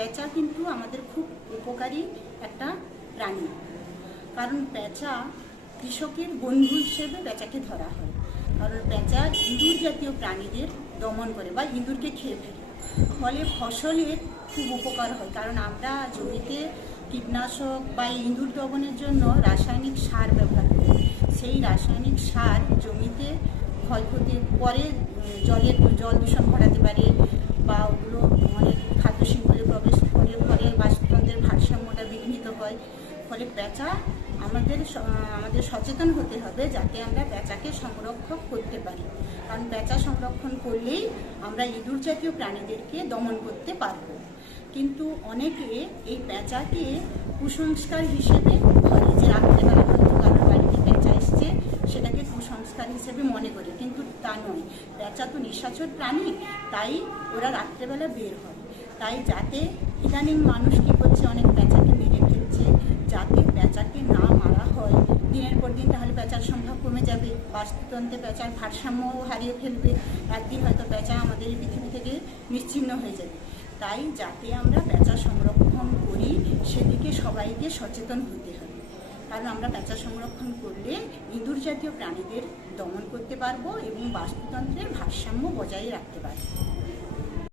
পেঁচা কিন্তু আমাদের খুব উপকারী একটা প্রাণী, কারণ পেঁচা কৃষকের বন্ধু হিসেবে পেঁচাকে ধরা হয়। কারণ পেঁচা ইঁদুর জাতীয় প্রাণীদের দমন করে বা ইঁদুরকে খেয়ে ফেলে, ফলে ফসলের খুব উপকার হয়। কারণ আমরা জমিতে কীটনাশক বা ইঁদুর দমনের জন্য রাসায়নিক সার ব্যবহার করি, সেই রাসায়নিক সার জমিতে ক্ষয়ক্ষতির পরে জল দূষণ ঘটাতে পারে, বা ওগুলো অনেক খাদ্য শৃঙ্খলে প্রবেশ করে, ফলে বাস্তুতন্ত্রের ভারসাম্যটা বিঘ্নিত হয়। ফলে পেঁচা আমাদের সচেতন হতে হবে যাতে আমরা পেঁচাকে সংরক্ষণ করতে পারি, কারণ পেঁচা সংরক্ষণ করলেই আমরা ইঁদুর জাতীয় প্রাণীদেরকে দমন করতে পারবো। কিন্তু অনেকে এই পেঁচাকে কুসংস্কার হিসেবে ধরে, যে রাত্রেবেলা হয়তো কারোর বাড়িতে পেঁচা এসছে সেটাকে কুসংস্কার হিসেবে মনে করে, কিন্তু তা নয়। পেঁচা তো নিশাচর প্রাণী, তাই ওরা রাত্রেবেলা বের হয়। তাই যাতে ইদানিং মানুষ কী করছে, অনেক পেঁচাকে মেরে ফেলছে, যাতে পেঁচাকে না মারা হয় দিনের পর দিন, তাহলে পেঁচার সংখ্যা কমে যাবে, বাস্তুতন্ত্রে পেঁচার ভারসাম্যও হারিয়ে ফেলবে, একদিন হয়তো পেঁচা আমাদের এই পৃথিবী থেকে নিশ্চিহ্ন হয়ে যাবে। তাই যাতে আমরা পেঁচা সংরক্ষণ করি সেদিকে সবাইকে সচেতন হতে হবে, কারণ আমরা পেঁচা সংরক্ষণ করলে ইঁদুর জাতীয় প্রাণীদের দমন করতে পারবো এবং বাস্তুতন্ত্রের ভারসাম্য বজায় রাখতে পারবো।